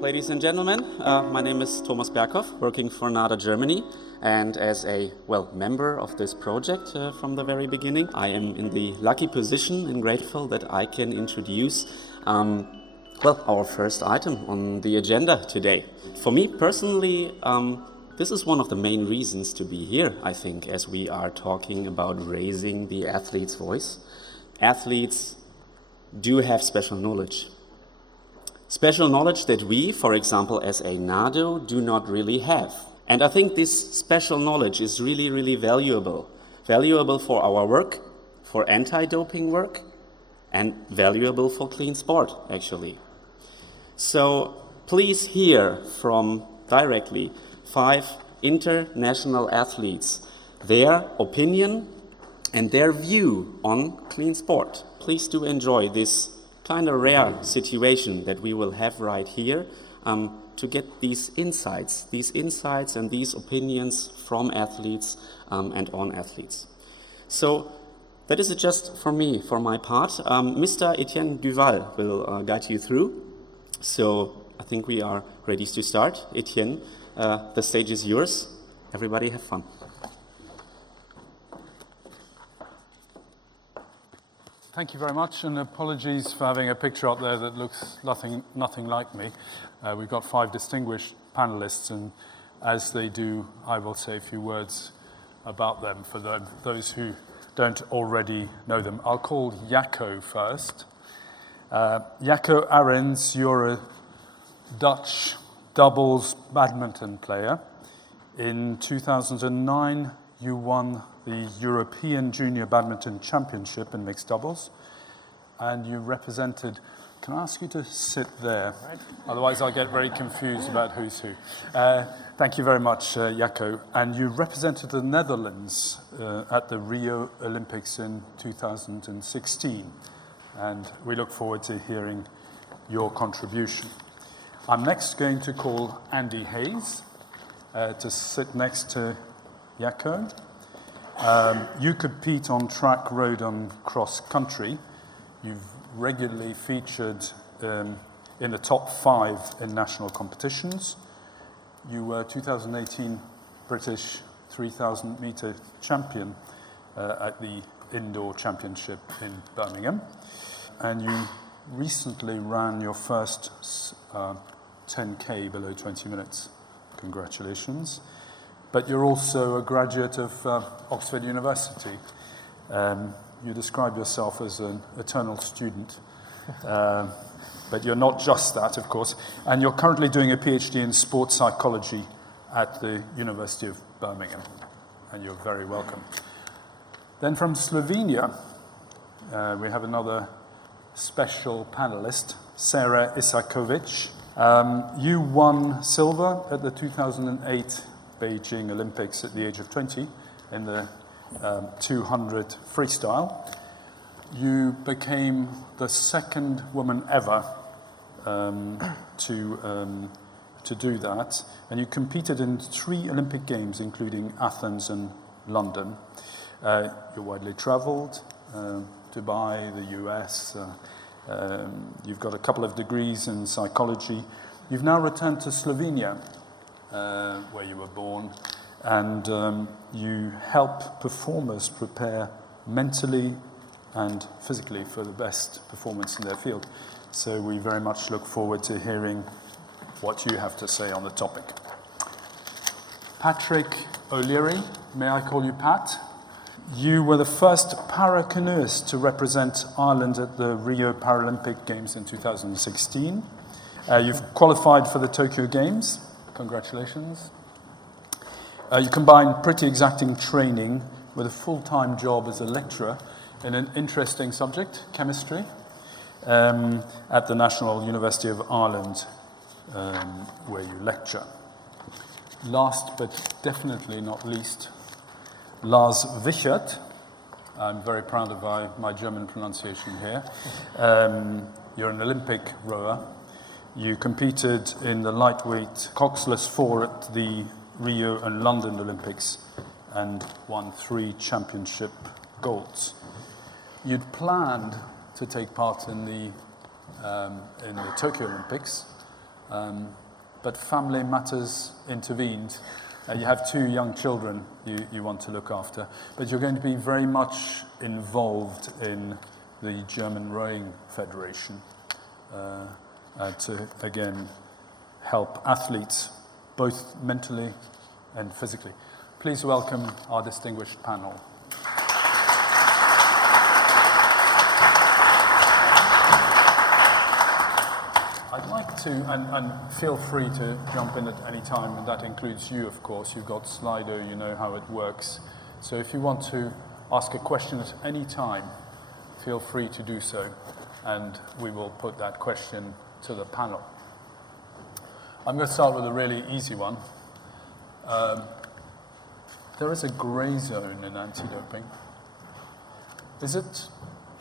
Ladies and gentlemen, my name is Thomas Berghoff, working for NADA Germany, and as a member of this project from the very beginning, I am in the lucky position and grateful that I can introduce our first item on the agenda today. For me personally, this is one of the main reasons to be here, I think, as we are talking about raising the athlete's voice. Athletes do have special knowledge. Special knowledge that we, for example, as a NADO, do not really have. And I think this special knowledge is really, really valuable. Valuable for our work, for anti-doping work, and valuable for clean sport, actually. So please hear from directly 5 international athletes their opinion and their view on clean sport. Please do enjoy this kind of rare situation that we will have right here to get these insights and these opinions from athletes and on athletes. So that is it just for me, for my part. Mr. Etienne Duval will guide you through. So I think we are ready to start. Etienne, the stage is yours. Everybody have fun. Thank you very much, and apologies for having a picture up there that looks nothing like me. We've got 5 distinguished panelists, and as they do, I will say a few words about them for those who don't already know them. I'll call Jacco first. Jacco Arends, you're a Dutch doubles badminton player. In 2009, you won the European Junior Badminton Championship in mixed doubles, and you represented. Can I ask you to sit there? Right. Otherwise, I'll get very confused about who's who. Thank you very much, Jacco. And you represented the Netherlands at the Rio Olympics in 2016, and we look forward to hearing your contribution. I'm next going to call Andy Hayes to sit next to Jacco. You compete on track, road, and cross country. You've regularly featured in the top 5 in national competitions. You were 2018 British 3,000 metre champion at the Indoor Championship in Birmingham. And you recently ran your first 10K below 20 minutes. Congratulations. But you're also a graduate of Oxford University. You describe yourself as an eternal student, but you're not just that, of course. And you're currently doing a PhD in sports psychology at the University of Birmingham, and you're very welcome. Then from Slovenia, we have another special panelist, Sarah Isakovic. You won silver at the 2008 Beijing Olympics at the age of 20 in the 200 freestyle. You became the second woman ever to do that, and you competed in 3 Olympic Games, including Athens and London. You're widely travelled, Dubai, the US. You've got a couple of degrees in psychology. You've now returned to Slovenia, where you were born, and you help performers prepare mentally and physically for the best performance in their field. So we very much look forward to hearing what you have to say on the topic. Patrick O'Leary, may I call you Pat? You were the first para-canoeist to represent Ireland at the Rio Paralympic Games in 2016. You've qualified for the Tokyo Games. Congratulations. You combine pretty exacting training with a full-time job as a lecturer in an interesting subject, chemistry, at the National University of Ireland, where you lecture. Last but definitely not least, Lars Wichert. I'm very proud of my German pronunciation here. You're an Olympic rower. You competed in the lightweight coxless 4 at the Rio and London Olympics and won 3 championship golds. You'd planned to take part in the Tokyo Olympics, But family matters intervened. You have 2 young children you want to look after, but you're going to be very much involved in the German Rowing Federation to, again, help athletes, both mentally and physically. Please welcome our distinguished panel. I'd like to, and feel free to jump in at any time, and that includes you, of course. You've got Slido, you know how it works. So if you want to ask a question at any time, feel free to do so, and we will put that question to the panel. I'm going to start with a really easy one. There is a grey zone in anti-doping. Is it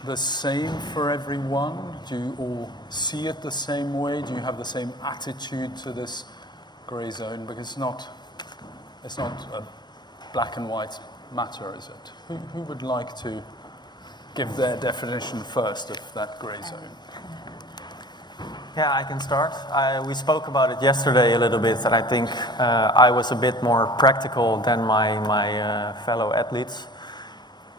the same for everyone? Do you all see it the same way? Do you have the same attitude to this grey zone? Because it's not a black and white matter, is it? Who would like to give their definition first of that grey zone? Yeah, I can start. We spoke about it yesterday a little bit, and I think I was a bit more practical than my fellow athletes.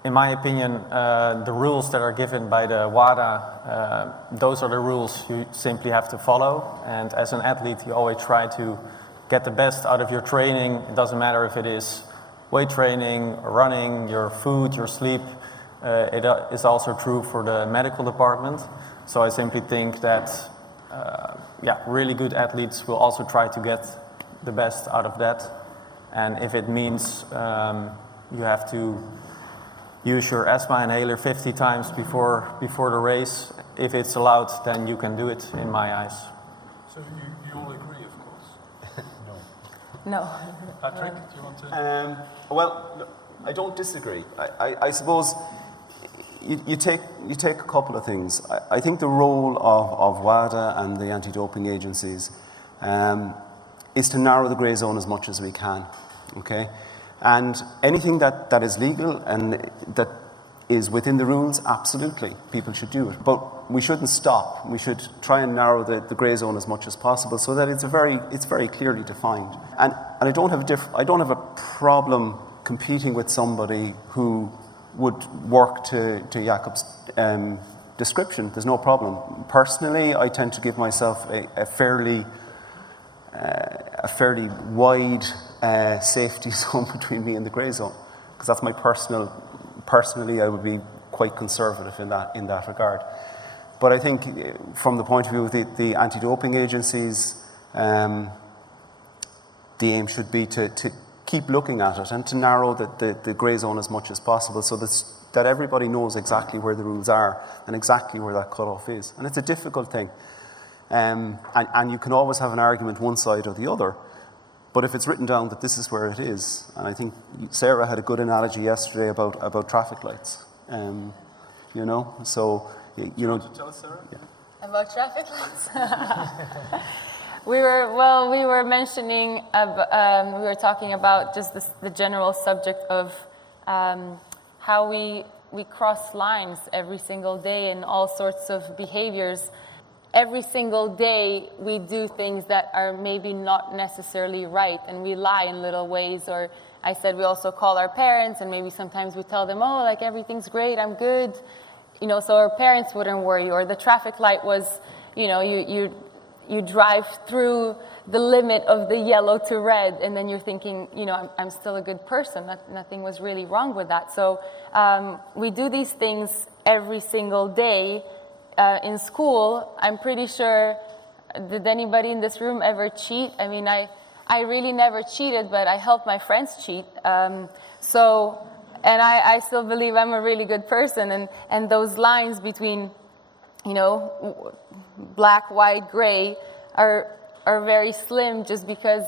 In my opinion, the rules that are given by the WADA, those are the rules you simply have to follow. And as an athlete, you always try to get the best out of your training. It doesn't matter if it is weight training, running, your food, your sleep. It is also true for the medical department. So I simply think that really good athletes will also try to get the best out of that. And if it means you have to use your asthma inhaler 50 times before the race, if it's allowed, then you can do it, in my eyes. So you all agree, of course? No. Patrick, do you want to? Well, I don't disagree. I suppose you take a couple of things. I think the role of WADA and the anti-doping agencies is to narrow the grey zone as much as we can, okay? And anything that is legal and that is within the rules, absolutely, people should do it. But we shouldn't stop. We should try and narrow the grey zone as much as possible so that it's very clearly defined. And I don't have a problem competing with somebody who would work to Jakob's description. There's no problem. Personally, I tend to give myself a fairly wide safety zone between me and the grey zone, because that's my personally I would be quite conservative in that regard. But I think from the point of view of the anti-doping agencies, the aim should be to keep looking at it and to narrow the grey zone as much as possible, so that everybody knows exactly where the rules are and exactly where that cutoff is. And it's a difficult thing. And you can always have an argument one side or the other, but if it's written down that this is where it is, and I think Sarah had a good analogy yesterday about traffic lights, you know, so you know. Tell us, Sarah? Yeah. About traffic lights. we were mentioning, we were talking about just the general subject of how we cross lines every single day in all sorts of behaviors. Every single day we do things that are maybe not necessarily right, and we lie in little ways. Or I said we also call our parents, and maybe sometimes we tell them, oh, like everything's great, I'm good, you know, so our parents wouldn't worry. Or the traffic light was, you know, you drive through the limit of the yellow to red, and then you're thinking, you know, I'm still a good person. Nothing was really wrong with that. So we do these things every single day. In school, I'm pretty sure, did anybody in this room ever cheat? I mean, I really never cheated, but I helped my friends cheat. And I still believe I'm a really good person. And those lines between, you know, black, white, gray are very slim, just because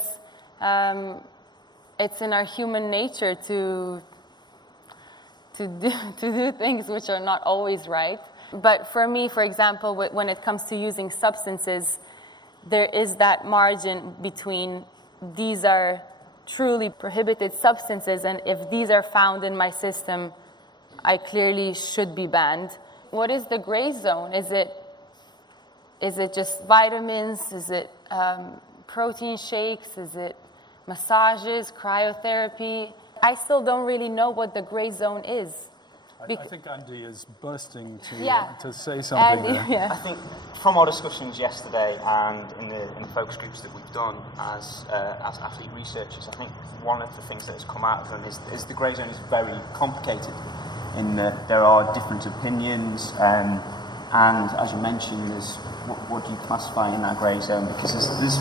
it's in our human nature to do things which are not always right. But for me, for example, when it comes to using substances, there is that margin between these are truly prohibited substances, and if these are found in my system, I clearly should be banned. What is the gray zone? Is Is it just vitamins? Is it protein shakes? Is it massages, cryotherapy? I still don't really know what the gray zone is. I think Andy is bursting Yeah. to say something Andy, there. yeah. I think from our discussions yesterday and in the focus groups that we've done as athlete researchers, I think one of the things that has come out of them is the grey zone is very complicated in that there are different opinions and as you mentioned, there's what do you classify in that grey zone, because there's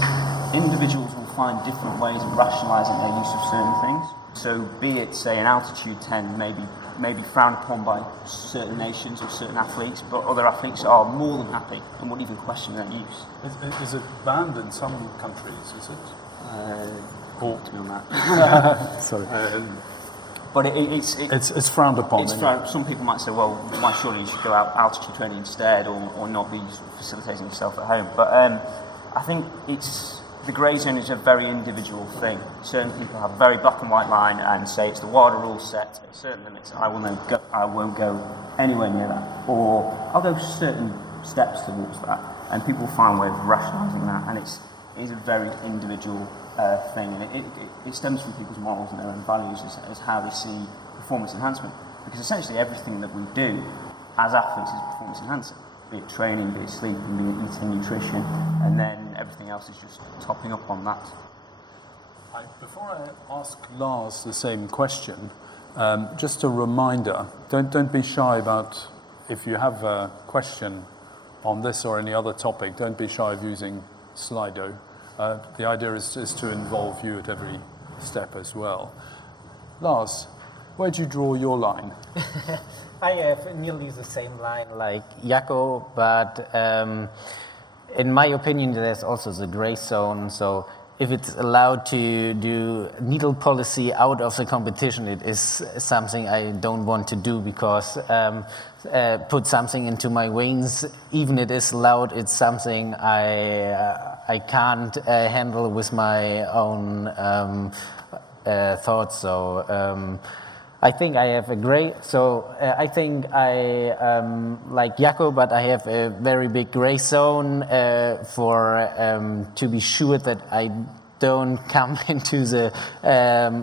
individuals will find different ways of rationalising their use of certain things. So be it, say, an altitude 10 maybe frowned upon by certain nations or certain athletes, but other athletes are more than happy and wouldn't even question their use. Is it banned in some countries, is it? To be on that. Sorry. But it's frowned upon. It's frowned. Some people might say, well, why surely you should go out altitude training instead or not be sort of facilitating yourself at home. But I think the grey zone is a very individual thing. Certain people have a very black and white line and say it's the WADA rule set at certain limits. I won't go anywhere near that, or I'll go certain steps towards that. And people find ways of rationalising that, and it is a very individual thing, and it stems from people's morals and their own values as how they see performance enhancement. Because essentially everything that we do as athletes is performance enhancing. Be it training, be it sleeping, be it eating, nutrition, and then everything else is just topping up on that. Before I ask Lars the same question, just a reminder, don't be shy about, if you have a question on this or any other topic, don't be shy of using Slido. The idea is to involve you at every step as well. Lars, where'd you draw your line? I have nearly the same line like Jaco, but in my opinion, there's also the gray zone. So if it's allowed to do needle policy out of the competition, it is something I don't want to do, because put something into my wings, even it is allowed, it's something I can't handle with my own thoughts. So I think I have a gray, so I think I like Jaco, but I have a very big gray zone to be sure that I don't come into the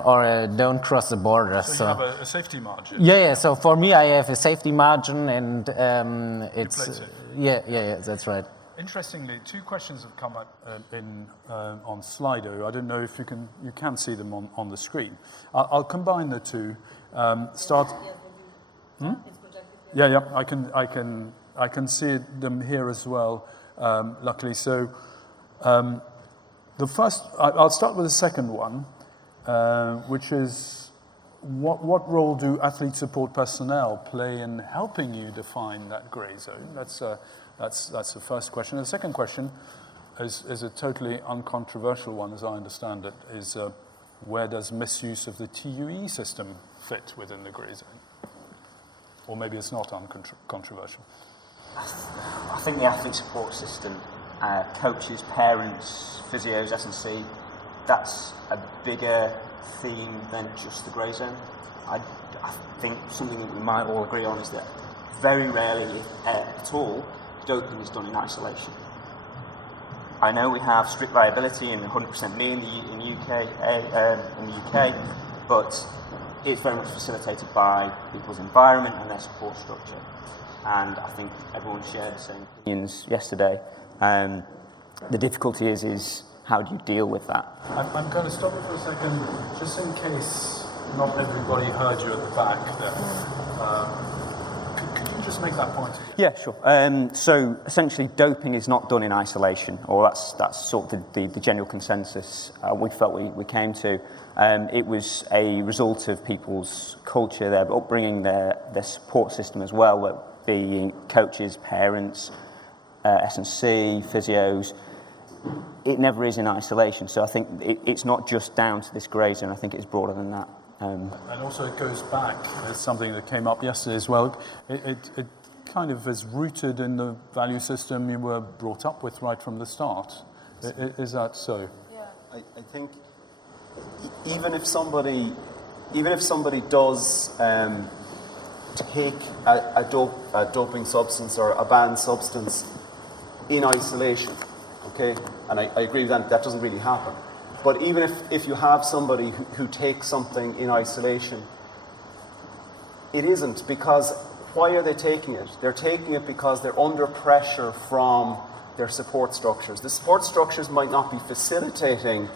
or don't cross the border. So you have a safety margin. Yeah. So for me, I have a safety margin, and it's yeah. That's right. Interestingly, two questions have come up on Slido. I don't know if you can see them on the screen. I'll combine the two. Start. Yeah. I can see them here as well. Luckily, so the first. I'll start with the second one, which is what role do athlete support personnel play in helping you define that grey zone? That's the first question. And the second question is a totally uncontroversial one, as I understand it, is where does misuse of the TUE system fit within the grey zone? Or maybe it's not uncontroversial. I think the athlete support system, coaches, parents, physios, S&C, that's a bigger theme than just the grey zone. I think something that we might all agree on is that very rarely, if at all, doping is done in isolation. I know we have strict liability and 100% me in the UK, but it's very much facilitated by people's environment and their support structure. And I think everyone shared the same opinions yesterday. The difficulty is how do you deal with that? I'm going to stop you for a second, just in case not everybody heard you at the back there. Could you just make that point again? Yeah, sure. So essentially, doping is not done in isolation, or that's sort of the general consensus we felt we came to. It was a result of people's culture, their upbringing, their support system as well, being coaches, parents, S&C, physios. It never is in isolation. So I think it's not just down to this grey zone. I think it's broader than that. And also it goes back, it's something that came up yesterday as well. It kind of is rooted in the value system you were brought up with right from the start. Is that so? Yeah. I think even if somebody does take a doping substance or a banned substance, in isolation, okay? And I agree with that doesn't really happen. But even if you have somebody who takes something in isolation, it isn't, because why are they taking it? They're taking it because they're under pressure from their support structures. The support structures might not be facilitating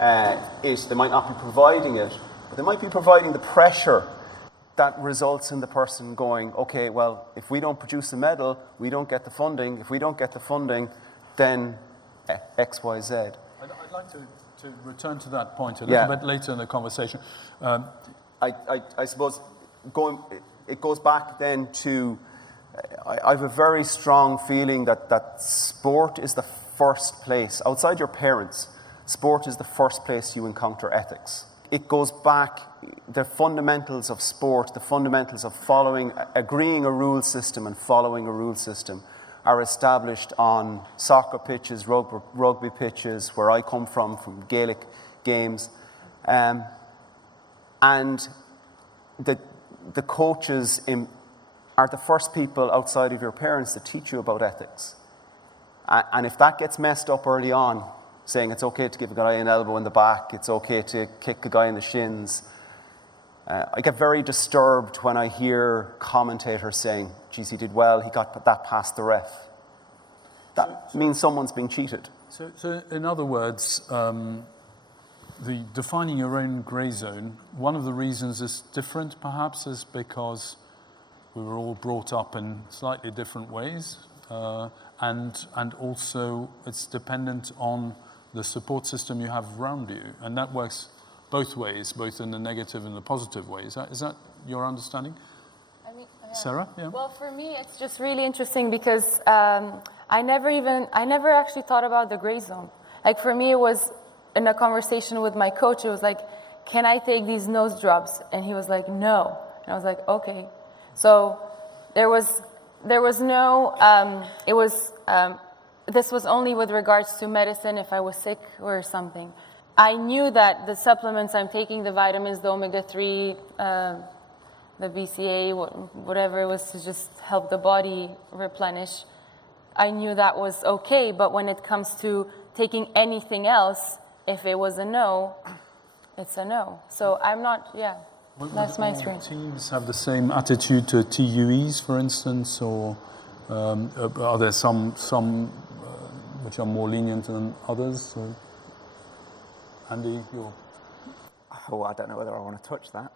it, they might not be providing it, but they might be providing the pressure that results in the person going, okay, well, if we don't produce a medal, we don't get the funding. If we don't get the funding, then X, Y, Z. I'd like to return to that point a little bit later in the conversation. I suppose it goes back then to, I have a very strong feeling that sport is the first place, outside your parents, sport is the first place you encounter ethics. It goes back, the fundamentals of sport, the fundamentals of agreeing a rule system and following a rule system are established on soccer pitches, rugby pitches, where I come from Gaelic games. And the coaches are the first people outside of your parents to teach you about ethics. And if that gets messed up early on, saying it's okay to give a guy an elbow in the back, it's okay to kick a guy in the shins. I get very disturbed when I hear commentators saying, geez, he did well, he got that past the ref. That means someone's being cheated. So in other words, the defining your own grey zone, one of the reasons it's different perhaps is because we were all brought up in slightly different ways, and also it's dependent on the support system you have around you, and that works both ways, both in the negative and the positive way. Is that your understanding? I mean, Sarah? Yeah. Well, for me, it's just really interesting because I never actually thought about the gray zone. Like for me, it was in a conversation with my coach. It was like, "Can I take these nose drops?" And he was like, "No." And I was like, "Okay." So there was no. It was. This was only with regards to medicine if I was sick or something. I knew that the supplements I'm taking, the vitamins, the omega-3, the BCA, whatever it was to just help the body replenish, I knew that was okay. But when it comes to taking anything else, if it was a no, it's a no. So I'm not, that's my experience. Teams have the same attitude to TUEs, for instance, or are there some which are more lenient than others? So, Andy, you're... Oh, I don't know whether I want to touch that.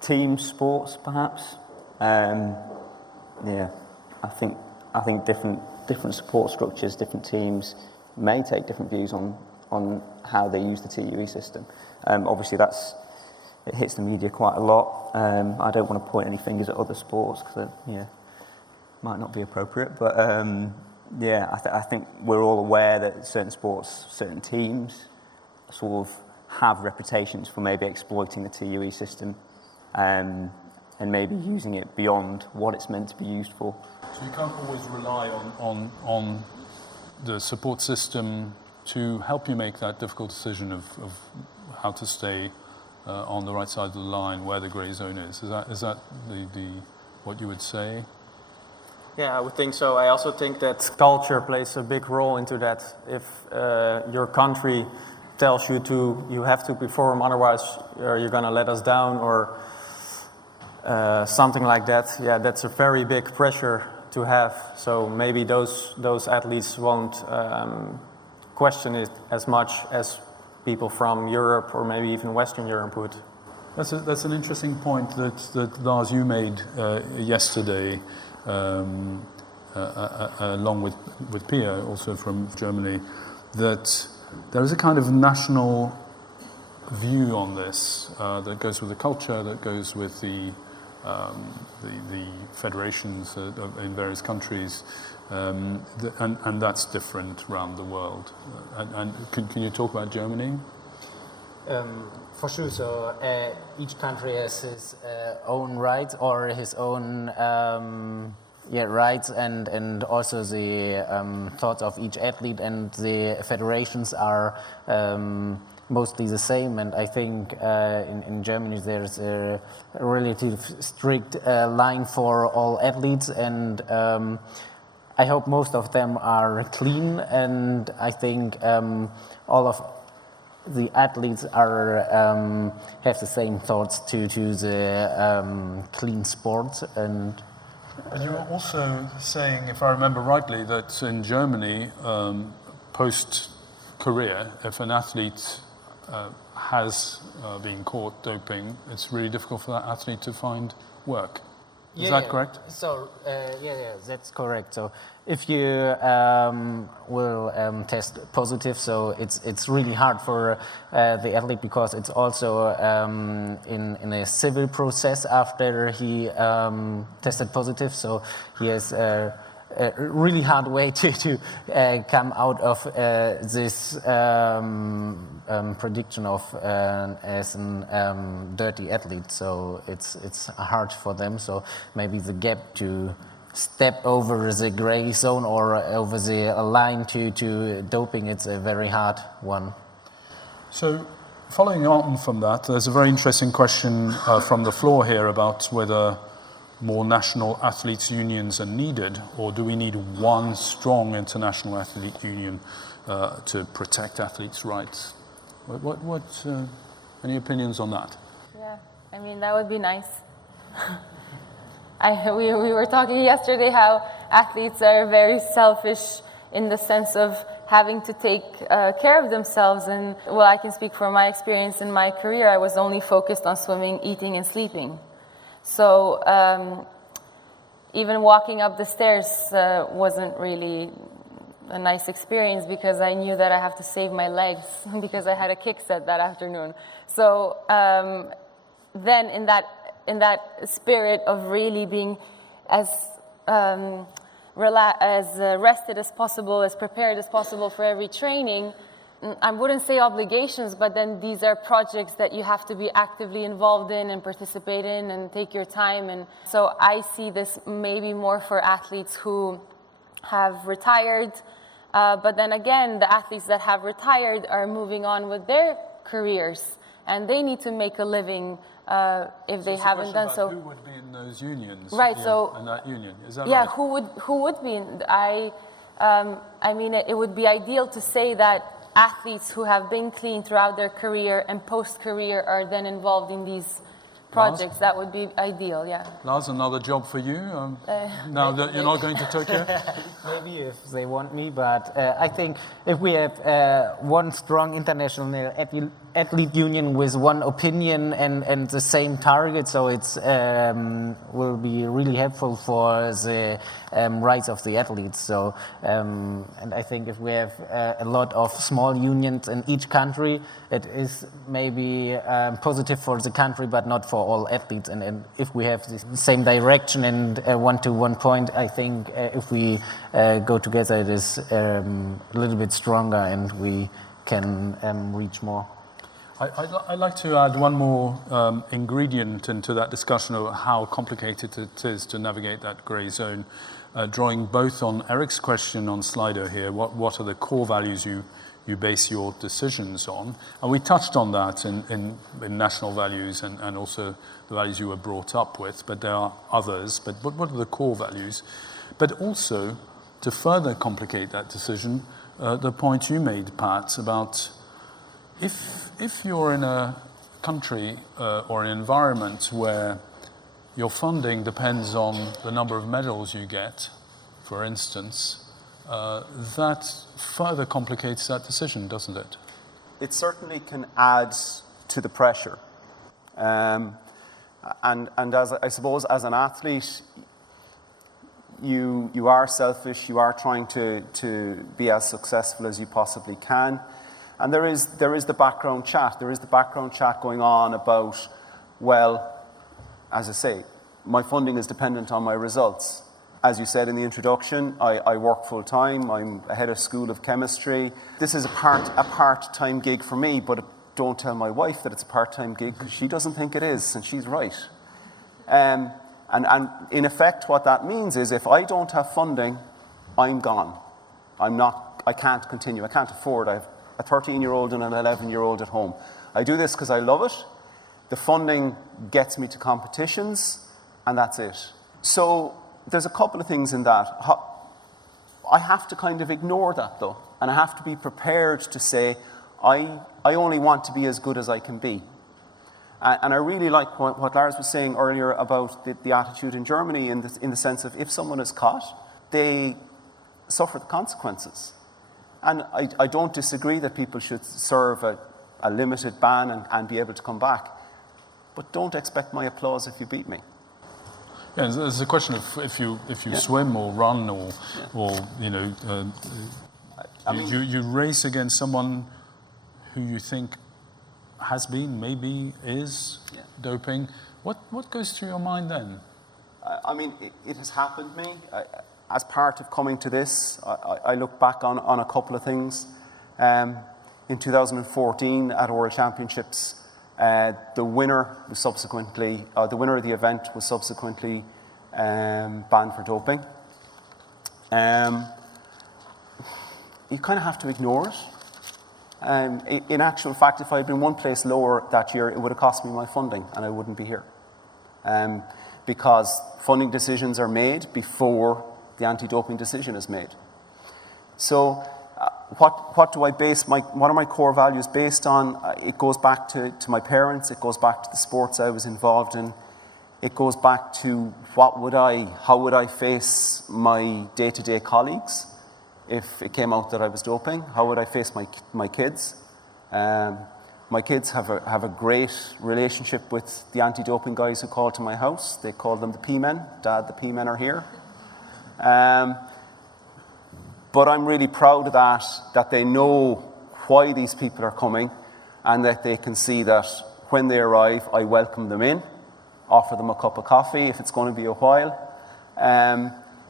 Team sports, perhaps. Yeah, I think different support structures, different teams may take different views on how they use the TUE system. Obviously, it hits the media quite a lot. I don't want to point any fingers at other sports because might not be appropriate, but I think we're all aware that certain sports, certain teams sort of have reputations for maybe exploiting the TUE system and maybe using it beyond what it's meant to be used for. So you can't always rely on the support system to help you make that difficult decision of how to stay on the right side of the line, where the grey zone is. Is that the what you would say? Yeah, I would think so. I also think that culture plays a big role into that. If your country tells you have to perform, otherwise you're going to let us down, or something like that, that's a very big pressure to have. So maybe those athletes won't question it as much as people from Europe or maybe even Western Europe would. That's an interesting point that Lars, you made yesterday. Along with Pia, also from Germany, that there is a kind of national view on this that goes with the culture, that goes with the federations in various countries, and that's different around the world. And can you talk about Germany? For sure. So each country has his own rights or his own rights, and also the thoughts of each athlete, and the federations are mostly the same. And I think in Germany there's a relatively strict line for all athletes, and I hope most of them are clean, and I think all of the athletes are have the same thoughts to the clean sports. And you were also saying, if I remember rightly, that in Germany, post-career, if an athlete has been caught doping, it's really difficult for that athlete to find work. Is that correct? So, that's correct. So, if you will test positive, so it's really hard for the athlete, because it's also in a civil process after he tested positive. So he has a really hard way to come out of this prediction of as a dirty athlete. So it's hard for them. So maybe the gap to step over the gray zone or over the line to doping, it's a very hard one. So following on from that, there's a very interesting question from the floor here about whether more national athletes' unions are needed, or do we need one strong international athlete union to protect athletes' rights? What any opinions on that? Yeah, I mean, that would be nice. We were talking yesterday how athletes are very selfish in the sense of having to take care of themselves. And, well, I can speak from my experience in my career. I was only focused on swimming, eating, and sleeping. So even walking up the stairs wasn't really a nice experience, because I knew that I have to save my legs because I had a kick set that afternoon. So then in that spirit of really being as rested as possible, as prepared as possible for every training, I wouldn't say obligations, but then these are projects that you have to be actively involved in and participate in and take your time. And so I see this maybe more for athletes who have retired. But then again, the athletes that have retired are moving on with their careers, and they need to make a living if they haven't done so. Who would be in those unions? Right. Yeah, So in that union, is that yeah, right? who would be? I mean, it would be ideal to say that athletes who have been clean throughout their career and post-career are then involved in these projects. Lars? That would be ideal, yeah. Lars, another job for you, now that you're not going to Tokyo? Maybe if they want me, but I think if we have one strong international athlete union with one opinion and the same target, so it's will be really helpful for the rights of the athletes. So and I think if we have a lot of small unions in each country, it is maybe positive for the country, but not for all athletes. And if we have the same direction and one-to-one point, I think if we go together, it is a little bit stronger and we can reach more. I'd like to add one more ingredient into that discussion of how complicated it is to navigate that grey zone, drawing both on Eric's question on Slido here, what are the core values you base your decisions on? And we touched on that in national values and also the values you were brought up with, but there are others. But what are the core values? But also, to further complicate that decision, the point you made, Pat, about if you're in a country or an environment where your funding depends on the number of medals you get, for instance, that further complicates that decision, doesn't it? It certainly can add to the pressure. And as I suppose as an athlete, you are selfish, you are trying to be as successful as you possibly can. And there is the background chat. There is the background chat going on about, well, as I say, my funding is dependent on my results. As you said in the introduction, I work full time. I'm a head of school of chemistry. This is a part-time gig for me, but don't tell my wife that it's a part-time gig because she doesn't think it is, and she's right. And in effect, what that means is if I don't have funding, I'm gone. I can't continue. I can't afford. I have a 13-year-old and an 11-year-old at home. I do this because I love it. The funding gets me to competitions, and that's it. So there's a couple of things in that. I have to kind of ignore that though, and I have to be prepared to say, I only want to be as good as I can be. And I really like what Lars was saying earlier about the attitude in Germany in the sense of if someone is caught, they suffer the consequences. And I don't disagree that people should serve a limited ban and be able to come back. But don't expect my applause if you beat me. Yeah, there's a question of if you swim or run or you know, you race against someone who you think has been, maybe is doping. What goes through your mind then? I mean, it has happened to me. As part of coming to this, I look back on a couple of things. In 2014 at World Championships, the winner of the event was subsequently banned for doping. You kind of have to ignore it. In actual fact, if I had been one place lower that year, it would have cost me my funding and I wouldn't be here. Because funding decisions are made before the anti-doping decision is made. So what do I base what are my core values based on? It goes back to my parents, it goes back to the sports I was involved in, it goes back to how would I face my day-to-day colleagues if it came out that I was doping? How would I face my kids? My kids have a great relationship with the anti-doping guys who call to my house. They call them the P-men. Dad, the P-men are here. But I'm really proud of that they know why these people are coming and that they can see that when they arrive, I welcome them in, offer them a cup of coffee if it's going to be a while,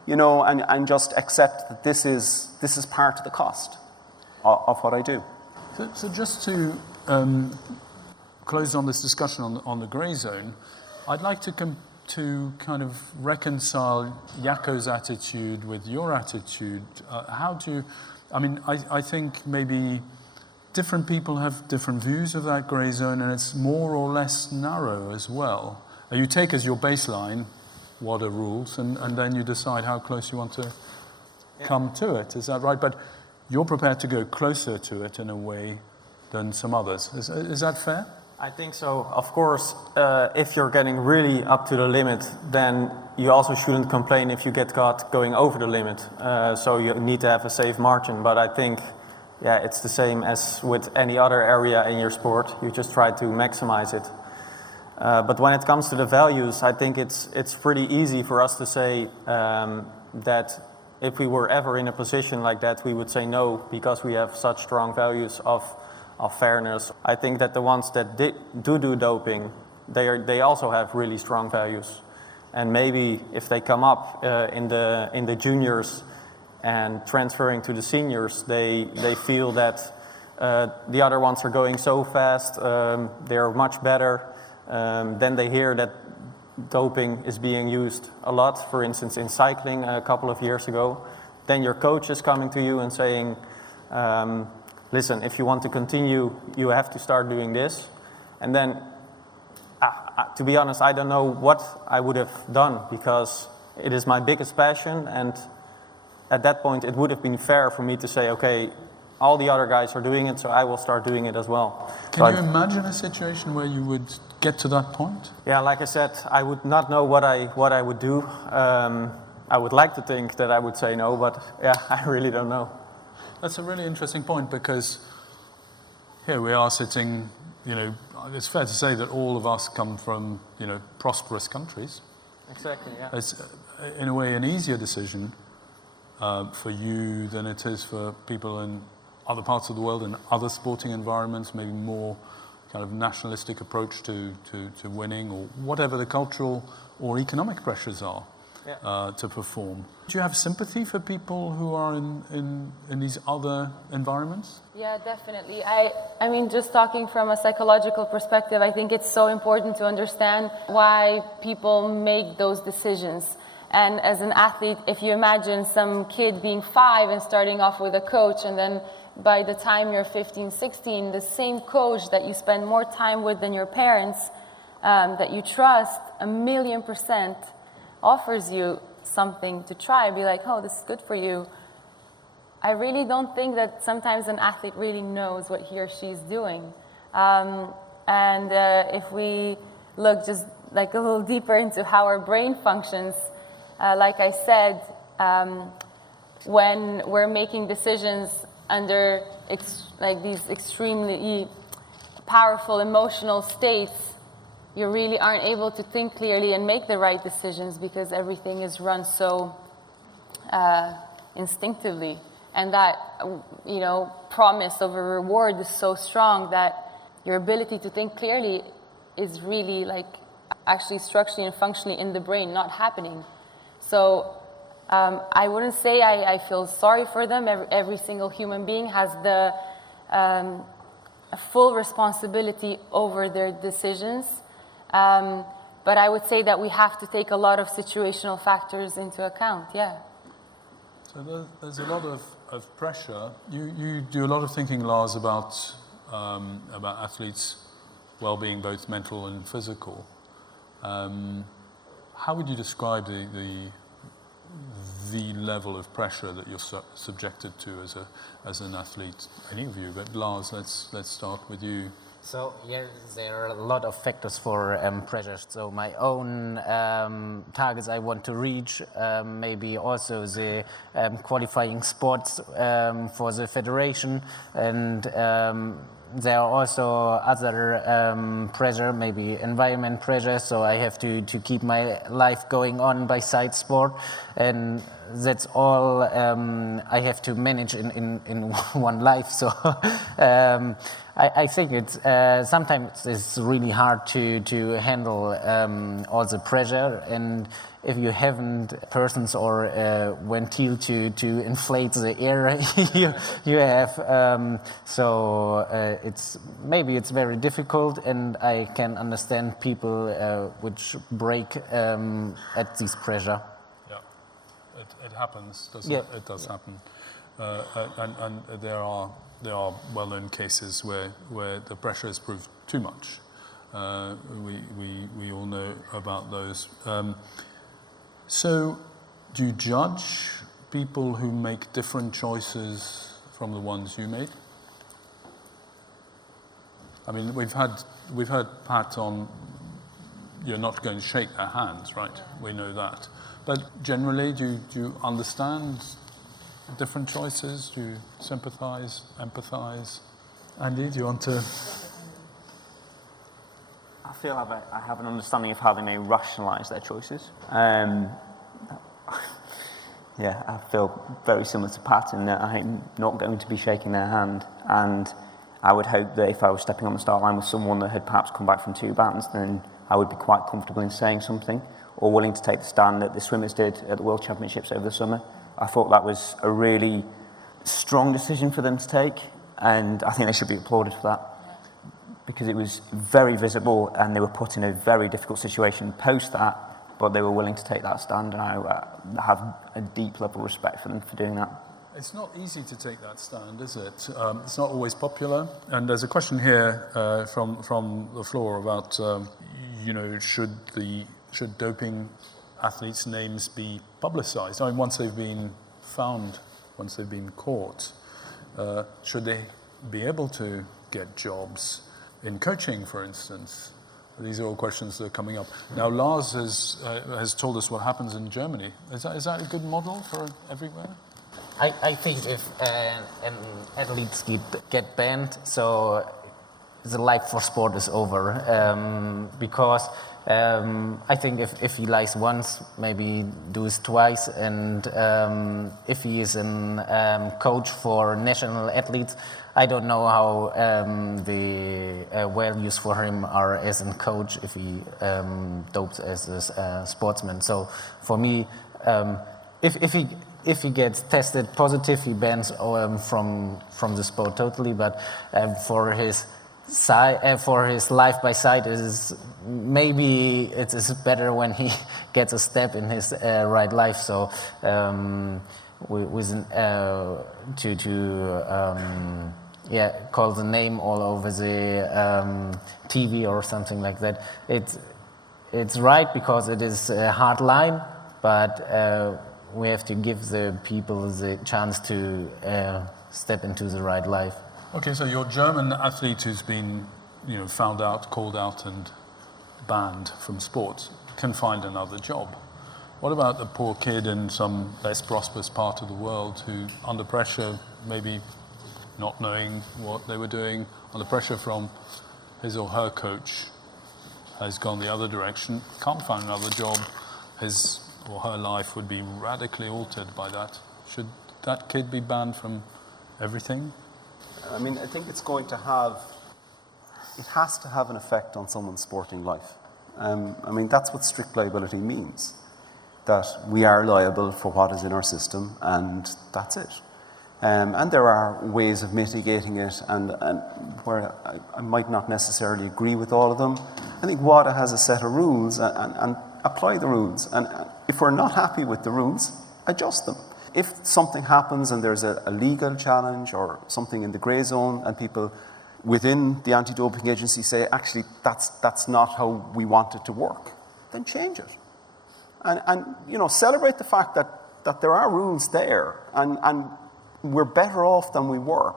you know, and just accept that this is part of the cost of what I do. So just to close on this discussion on the grey zone, I'd like to kind of reconcile Jaco's attitude with your attitude. I think maybe different people have different views of that grey zone, and it's more or less narrow as well. You take as your baseline what are rules, and then you decide how close you want to come to it. Is that right? But you're prepared to go closer to it in a way than some others. Is that fair? I think so. Of course, if you're getting really up to the limit, then you also shouldn't complain if you get caught going over the limit. So you need to have a safe margin. But I think, it's the same as with any other area in your sport. You just try to maximize it. But when it comes to the values, I think it's pretty easy for us to say that if we were ever in a position like that, we would say no, because we have such strong values of fairness. I think that the ones that do doping, they also have really strong values. And maybe if they come up in the juniors and transferring to the seniors, they feel that the other ones are going so fast, they're much better. Then they hear that doping is being used a lot, for instance in cycling a couple of years ago. Then your coach is coming to you and saying, listen, if you want to continue, you have to start doing this. And then, to be honest, I don't know what I would have done, because it is my biggest passion, and at that point it would have been fair for me to say, okay, all the other guys are doing it, so I will start doing it as well. Can you imagine a situation where you would get to that point? Yeah, like I said, I would not know what I would do. I would like to think that I would say no, but I really don't know. That's a really interesting point, because here we are sitting, it's fair to say that all of us come from, prosperous countries. Exactly, yeah. It's, in a way, an easier decision for you than it is for people in other parts of the world, in other sporting environments, maybe more kind of nationalistic approach to winning, or whatever the cultural or economic pressures are. To perform. Do you have sympathy for people who are in these other environments? Yeah, definitely. I mean, just talking from a psychological perspective, I think it's so important to understand why people make those decisions. And as an athlete, if you imagine some kid being 5 and starting off with a coach, and then by the time you're 15, 16, the same coach that you spend more time with than your parents, that you trust 1,000,000%, offers you something to try, be like, oh, this is good for you, I really don't think that sometimes an athlete really knows what he or she is doing. If we look just like a little deeper into how our brain functions, like I said, when we're making decisions under these extremely powerful emotional states, you really aren't able to think clearly and make the right decisions because everything is run so instinctively. And that, promise of a reward is so strong that your ability to think clearly is really actually structurally and functionally in the brain not happening. So I wouldn't say I feel sorry for them. Every single human being has the full responsibility over their decisions. But I would say that we have to take a lot of situational factors into account, yeah. So there's a lot of pressure. You do a lot of thinking, Lars, about athletes' well-being, both mental and physical. How would you describe the level of pressure that you're subjected to as an athlete? Any of you, but Lars, let's start with you. So yeah, there are a lot of factors for pressure. So my own targets I want to reach, maybe also the qualifying spots for the federation, and there are also other pressure, maybe environment pressure. So I have to keep my life going on by side sport, and that's all I have to manage in one life. So I think it's sometimes it's really hard to handle all the pressure, and if you haven't persons or ventil to inflate the air you have, it's very difficult, and I can understand people which break at this pressure. Yeah, it happens, doesn't yeah. it? It does happen, and there are well-known cases where the pressure has proved too much. We all know about those. So, do you judge people who make different choices from the ones you made? I mean, we've heard Pat on. You're not going to shake their hands, right? We know that. But generally, do you understand different choices? Do you sympathize, empathize? Andy, do you want to? I feel I have an understanding of how they may rationalise their choices. Yeah, I feel very similar to Pat in that I'm not going to be shaking their hand, and I would hope that if I was stepping on the start line with someone that had perhaps come back from 2 bans, then I would be quite comfortable in saying something, or willing to take the stand that the swimmers did at the World Championships over the summer. I thought that was a really strong decision for them to take, and I think they should be applauded for that, because it was very visible and they were put in a very difficult situation post that, but they were willing to take that stand, and I have a deep level of respect for them for doing that. It's not easy to take that stand, is it? It's not always popular, and there's a question here from the floor about, should doping athletes' names be publicised? I mean, once they've been found, once they've been caught, should they be able to get jobs in coaching, for instance? These are all questions that are coming up. Now, Lars has told us what happens in Germany. Is that a good model for everywhere? I think if athletes get banned, so the life for sport is over, because I think if he lies once, maybe do it twice, and if he is a coach for national athletes, I don't know how the values for him are as a coach if he dopes as a sportsman. So for me, if he gets tested positive, he bans from the sport totally. But for his life by side, maybe it is better when he gets a step in his right life. So call the name all over the TV or something like that. It's right because it is a hard line, but we have to give the people the chance to step into the right life. Okay, so your German athlete who's been, found out, called out, and banned from sport can find another job. What about the poor kid in some less prosperous part of the world who, under pressure, maybe not knowing what they were doing, under pressure from his or her coach, has gone the other direction, can't find another job, his or her life would be radically altered by that. Should that kid be banned from everything? I mean, I think it has to have an effect on someone's sporting life. I mean, that's what strict liability means, that we are liable for what is in our system, and that's it. And there are ways of mitigating it, and where I might not necessarily agree with all of them. I think WADA has a set of rules, and apply the rules. And if we're not happy with the rules, adjust them. If something happens and there's a legal challenge or something in the grey zone, and people within the anti-doping agency say, actually, that's not how we want it to work, then change it. And celebrate the fact that there are rules there, and we're better off than we were.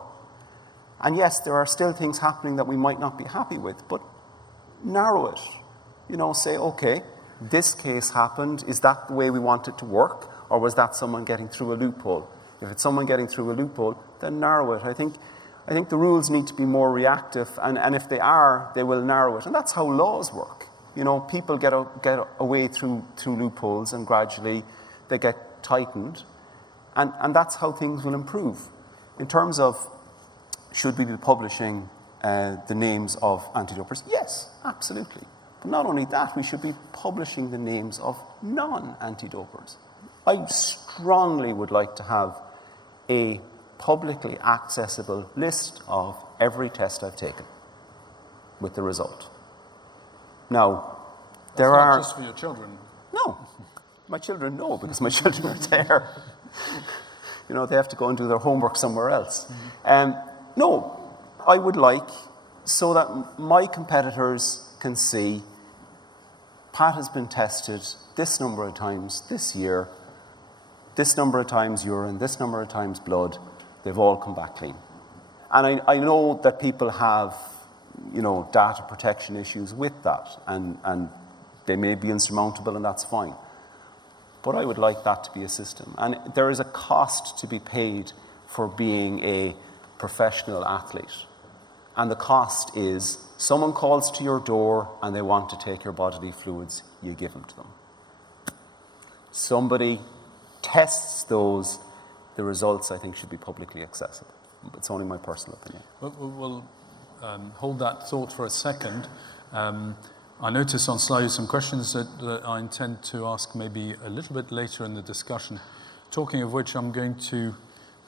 And yes, there are still things happening that we might not be happy with, but narrow it. Say, okay, this case happened. Is that the way we want it to work? Or was that someone getting through a loophole? If it's someone getting through a loophole, then narrow it. I think the rules need to be more reactive, and if they are, they will narrow it. And that's how laws work. People get away through loopholes, and gradually they get tightened. And that's how things will improve. In terms of, should we be publishing the names of anti-dopers? Yes, absolutely. But not only that, we should be publishing the names of non-anti-dopers. I strongly would like to have a publicly accessible list of every test I've taken with the result. Now, there are... Not just for your children. No. My children know, because my children are there. They have to go and do their homework somewhere else. No, I would like, so that my competitors can see Pat has been tested this number of times this year, this number of times urine, this number of times blood, they've all come back clean. And I know that people have, data protection issues with that, and they may be insurmountable, and that's fine. But I would like that to be a system. And there is a cost to be paid for being a professional athlete. And the cost is, someone calls to your door and they want to take your bodily fluids, you give them to them. Somebody tests those, the results, I think, should be publicly accessible. It's only my personal opinion. We'll hold that thought for a second. I noticed on slide some questions that I intend to ask maybe a little bit later in the discussion. Talking of which, I'm going to,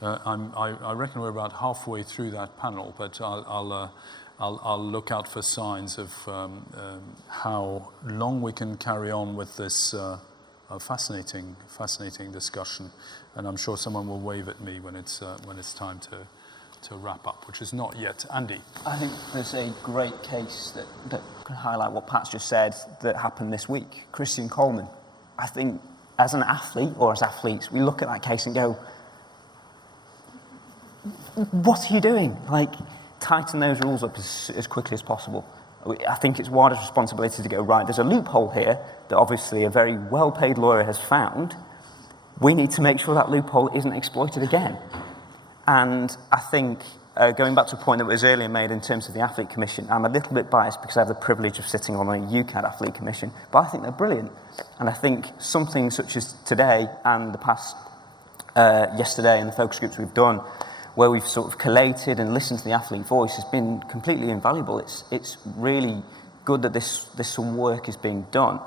I reckon we're about halfway through that panel, but I'll look out for signs of how long we can carry on with this fascinating discussion, and I'm sure someone will wave at me when it's time to wrap up, which is not yet. Andy? I think there's a great case that can highlight what Pat's just said that happened this week. Christian Coleman. I think as an athlete, or as athletes, we look at that case and go, what are you doing? Tighten those rules up as quickly as possible. I think it's WADA's responsibility to go, right, there's a loophole here that obviously a very well-paid lawyer has found. We need to make sure that loophole isn't exploited again. And I think, going back to a point that was earlier made in terms of the Athlete Commission, I'm a little bit biased because I have the privilege of sitting on a UCAD Athlete Commission, but I think they're brilliant. And I think something such as today and the past yesterday and the focus groups we've done, where we've sort of collated and listened to the athlete voice, has been completely invaluable. It's really good that this work is being done.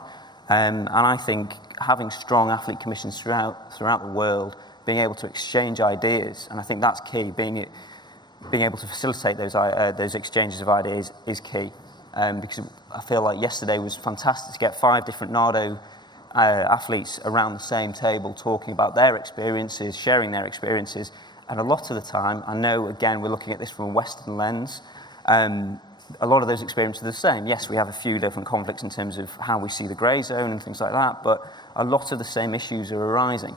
And I think having strong athlete commissions throughout the world, being able to exchange ideas, and I think that's key. Being able to facilitate those exchanges of ideas is key. Because I feel like yesterday was fantastic to get 5 different NARDO athletes around the same table talking about their experiences, sharing their experiences. And a lot of the time, I know, again, we're looking at this from a Western lens, a lot of those experiences are the same. Yes, we have a few different conflicts in terms of how we see the grey zone and things like that, but a lot of the same issues are arising.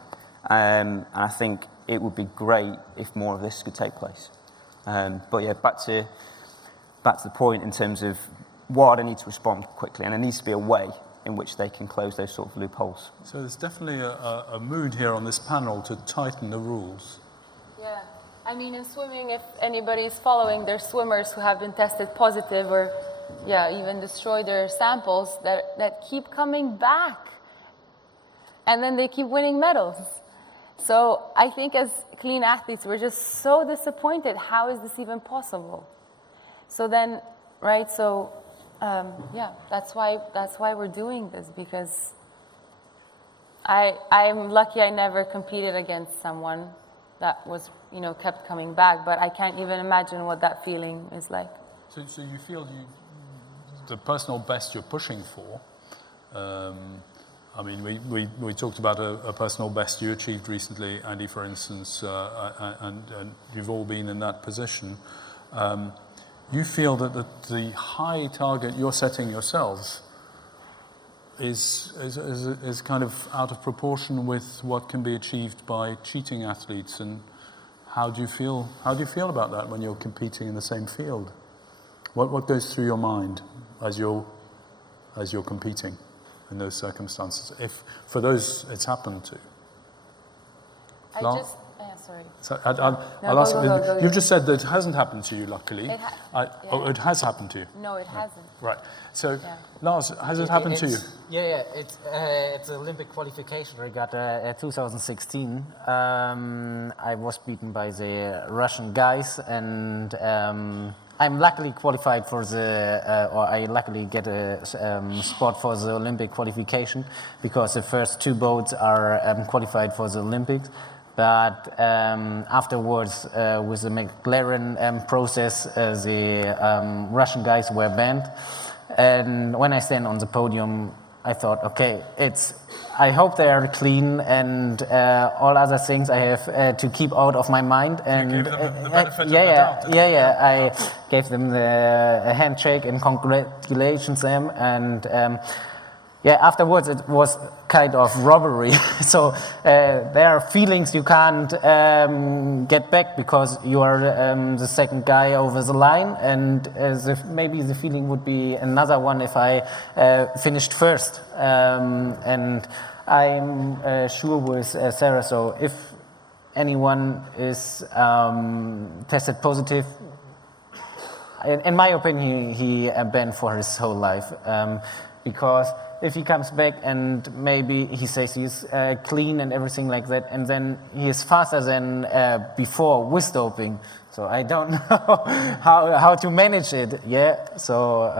And I think it would be great if more of this could take place. But yeah, back to the point in terms of WADA needs to respond quickly, and there needs to be a way in which they can close those sort of loopholes. So there's definitely a mood here on this panel to tighten the rules. Yeah, I mean, in swimming, if anybody's following, there's swimmers who have been tested positive or, even destroy their samples that keep coming back. And then they keep winning medals. So I think as clean athletes, we're just so disappointed. How is this even possible? So then, right, so that's why we're doing this, because I'm lucky I never competed against someone that was, kept coming back, but I can't even imagine what that feeling is like. So you feel the personal best you're pushing for, I mean, we talked about a personal best you achieved recently, Andy, for instance, and you've all been in that position. You feel that the high target you're setting yourselves is kind of out of proportion with what can be achieved by cheating athletes, and how do you feel about that when you're competing in the same field? What goes through your mind as you're competing in those circumstances, if for those it's happened to? Sorry. So I'll ask. Go. You've just said that it hasn't happened to you, luckily. It has happened to you. No, it hasn't. Right. So, Lars, has it happened to you? Yeah. It's Olympic qualification. I got 2016. I was beaten by the Russian guys, and I'm luckily qualified for or I luckily get a spot for the Olympic qualification, because the first two boats are qualified for the Olympics. But afterwards, with the McLaren process, the Russian guys were banned. And when I stand on the podium, I thought, okay, I hope they are clean, and all other things I have to keep out of my mind. And you gave them the benefit of the doubt. I gave them a handshake and congratulations them, and afterwards it was kind of robbery. So there are feelings you can't get back, because you are the second guy over the line, and maybe the feeling would be another one if I finished first. And I'm sure with Sarah, so if anyone is tested positive, in my opinion, he banned for his whole life, because if he comes back and maybe he says he's clean and everything like that, and then he is faster than before with doping, so I don't know how to manage it. So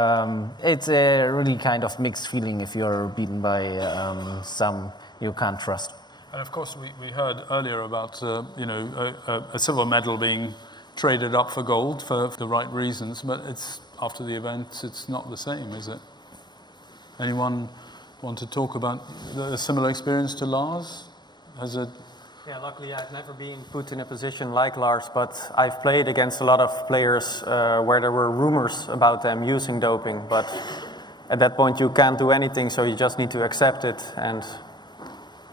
it's a really kind of mixed feeling if you're beaten by some you can't trust. And of course, we heard earlier about a silver medal being traded up for gold for the right reasons, but it's after the event, it's not the same, is it? Anyone want to talk about a similar experience to Lars? Yeah, luckily I've never been put in a position like Lars, but I've played against a lot of players where there were rumors about them using doping, but at that point you can't do anything, so you just need to accept it and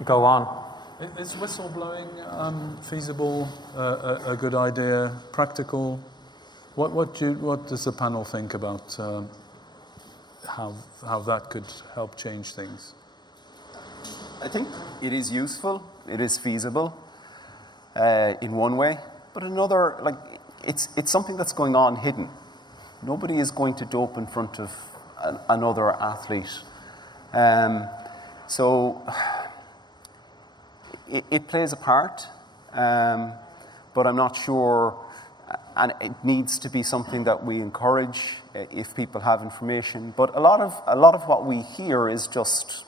go on. Is whistleblowing feasible, a good idea, practical? What does the panel think about how that could help change things? I think it is useful, it is feasible in one way, but another, it's something that's going on hidden. Nobody is going to dope in front of another athlete. So it plays a part, but I'm not sure, and it needs to be something that we encourage if people have information. But a lot of what we hear is just,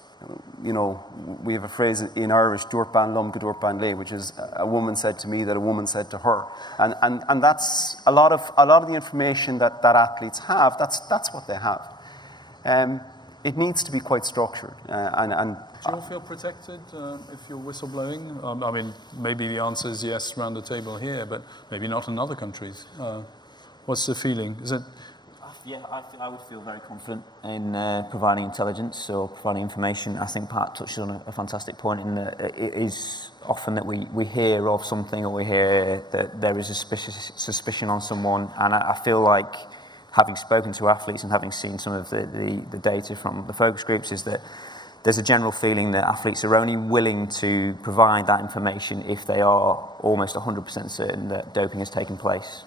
we have a phrase in Irish, "Dúirt Lum go dúirt lé," which is a woman said to me that a woman said to her, and that's a lot of the information that athletes have. That's what they have. It needs to be quite structured. And do you all feel protected if you're whistleblowing? I mean, maybe the answer is yes around the table here, but maybe not in other countries. What's the feeling? Is it? I I would feel very confident in providing intelligence or providing information. I think Pat touched on a fantastic point in that it is often that we hear of something, or we hear that there is a suspicion on someone, and I feel like, having spoken to athletes and having seen some of the data from the focus groups, is that there's a general feeling that athletes are only willing to provide that information if they are almost 100% certain that doping has taken place.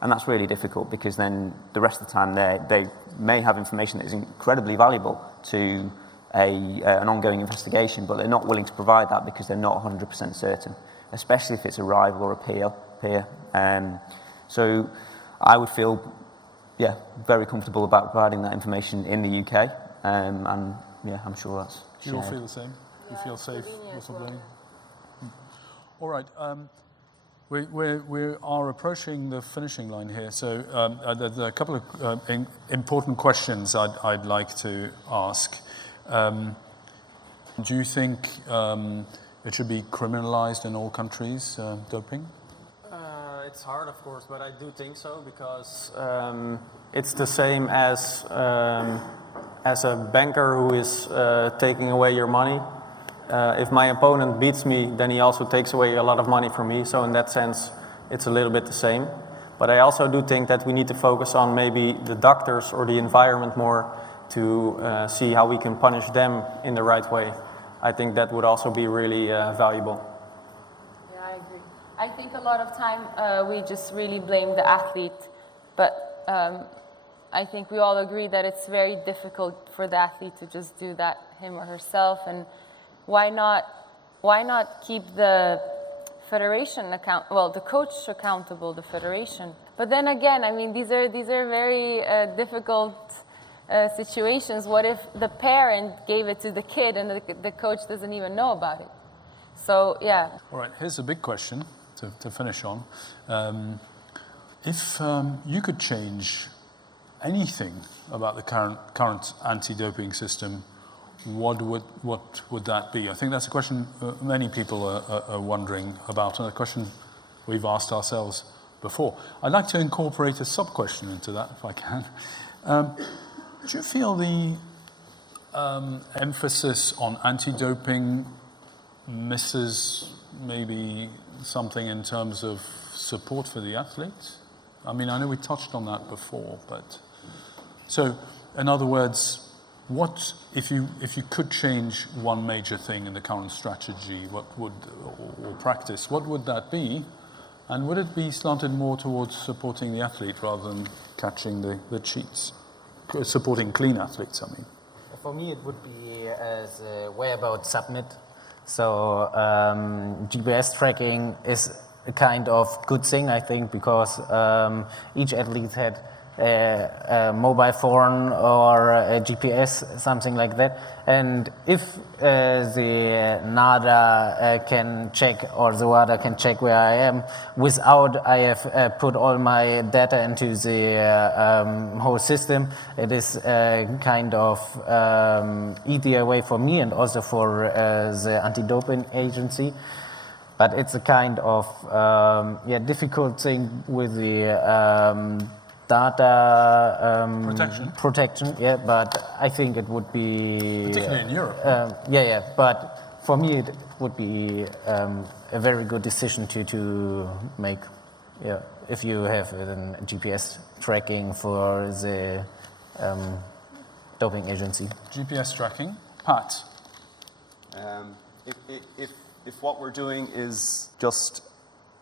And that's really difficult, because then the rest of the time they may have information that is incredibly valuable to an ongoing investigation, but they're not willing to provide that because they're not 100% certain, especially if it's a rival or a peer. So I would feel, very comfortable about providing that information in the UK, and I'm sure that's shared. Do you all feel the same? You feel safe whistleblowing? All right. We are approaching the finishing line here, so there are a couple of important questions I'd like to ask. Do you think it should be criminalized in all countries, doping? It's hard, of course, but I do think so, because it's the same as a banker who is taking away your money. If my opponent beats me, then he also takes away a lot of money from me. So in that sense, it's a little bit the same. But I also do think that we need to focus on maybe the doctors or the environment more to see how we can punish them in the right way. I think that would also be really valuable. Yeah, I agree. I think a lot of time we just really blame the athlete, but I think we all agree that it's very difficult for the athlete to just do that him or herself, and why not keep the federation the coach accountable, the federation. But then again, I mean, these are very difficult situations. What if the parent gave it to the kid and the coach doesn't even know about it? So, yeah. All right, here's a big question to finish on. If you could change anything about the current anti-doping system, what would that be? I think that's a question many people are wondering about, and a question we've asked ourselves before. I'd like to incorporate a sub-question into that, if I can. Do you feel the emphasis on anti-doping misses maybe something in terms of support for the athletes? I mean, I know we touched on that before, but so in other words, what if you could change one major thing in the current strategy, or practice, what would that be? And would it be slanted more towards supporting the athlete rather than catching the cheats? Supporting clean athletes, I mean. For me, it would be as a way about submit. So GPS tracking is a kind of good thing, I think, because each athlete had a mobile phone or a GPS, something like that. And if the NADA can check, or the WADA can check where I am, without I have put all my data into the whole system, it is a kind of easier way for me and also for the anti-doping agency. But it's a kind of difficult thing with the data protection, but I think it would be... Particularly in Europe. But for me it would be a very good decision to make, if you have a GPS tracking for the doping agency. GPS tracking. Pat? If what we're doing is just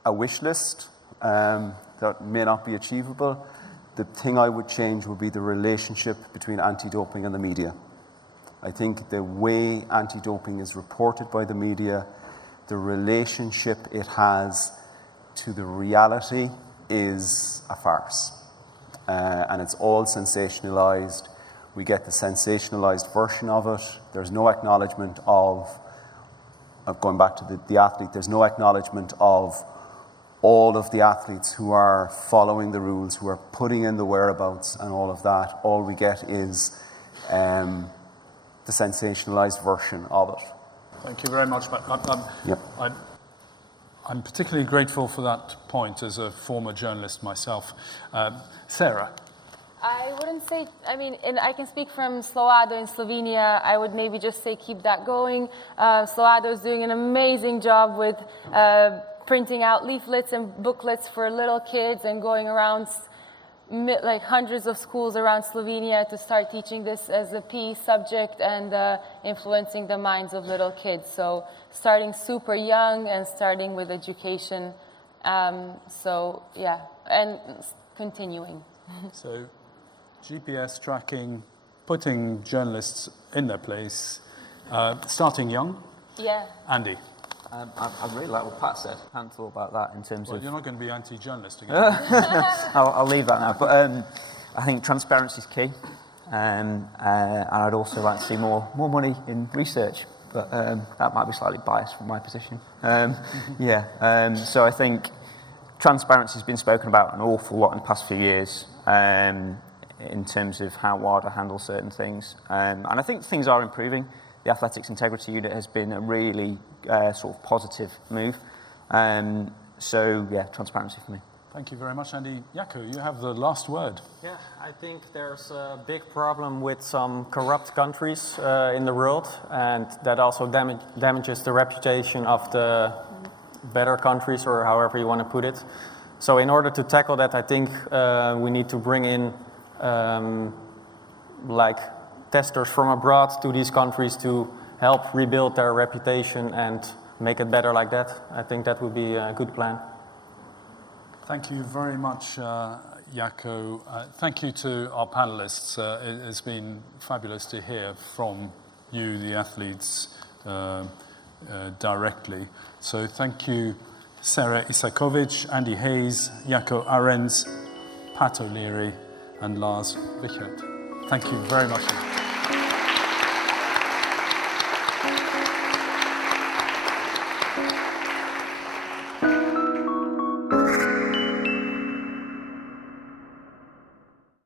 a wish list that may not be achievable, the thing I would change would be the relationship between anti-doping and the media. I think the way anti-doping is reported by the media, the relationship it has to the reality is a farce. And it's all sensationalized. We get the sensationalized version of it. There's no acknowledgement of going back to the athlete, there's no acknowledgement of all of the athletes who are following the rules, who are putting in the whereabouts and all of that. All we get is the sensationalized version of it. Thank you very much. I'm particularly grateful for that point as a former journalist myself. Sarah, I wouldn't say, I mean, and I can speak from Slovado in Slovenia. I would maybe just say keep that going. Slovado is doing an amazing job with printing out leaflets and booklets for little kids and going around like hundreds of schools around Slovenia to start teaching this as a PE subject and influencing the minds of little kids. So starting super young and starting with education. So yeah, and continuing. So GPS tracking, putting journalists in their place, starting young. Yeah. Andy. I really like what Pat said. I hadn't thought about that in terms Well, of... you're not going to be anti-journalist again. I'll leave that now. But I think transparency is key. And I'd also like to see more money in research. But that might be slightly biased from my position. So I think transparency has been spoken about an awful lot in the past few years in terms of how WADA handles certain things. And I think things are improving. The Athletics Integrity Unit has been a really sort of positive move. So, yeah, transparency for me. Thank you very much, Andy. Jaco, you have the last word. Yeah, I think there's a big problem with some corrupt countries in the world, and that also damages the reputation of the better countries, or however you want to put it. So in order to tackle that, I think we need to bring in like testers from abroad to these countries to help rebuild their reputation and make it better like that. I think that would be a good plan. Thank you very much, Jaco. Thank you to our panelists. It has been fabulous to hear from you, the athletes, directly. So thank you, Sarah Isakovic, Andy Hayes, Jaco Arends, Pat O'Leary, and Lars Wichert. Thank you very much.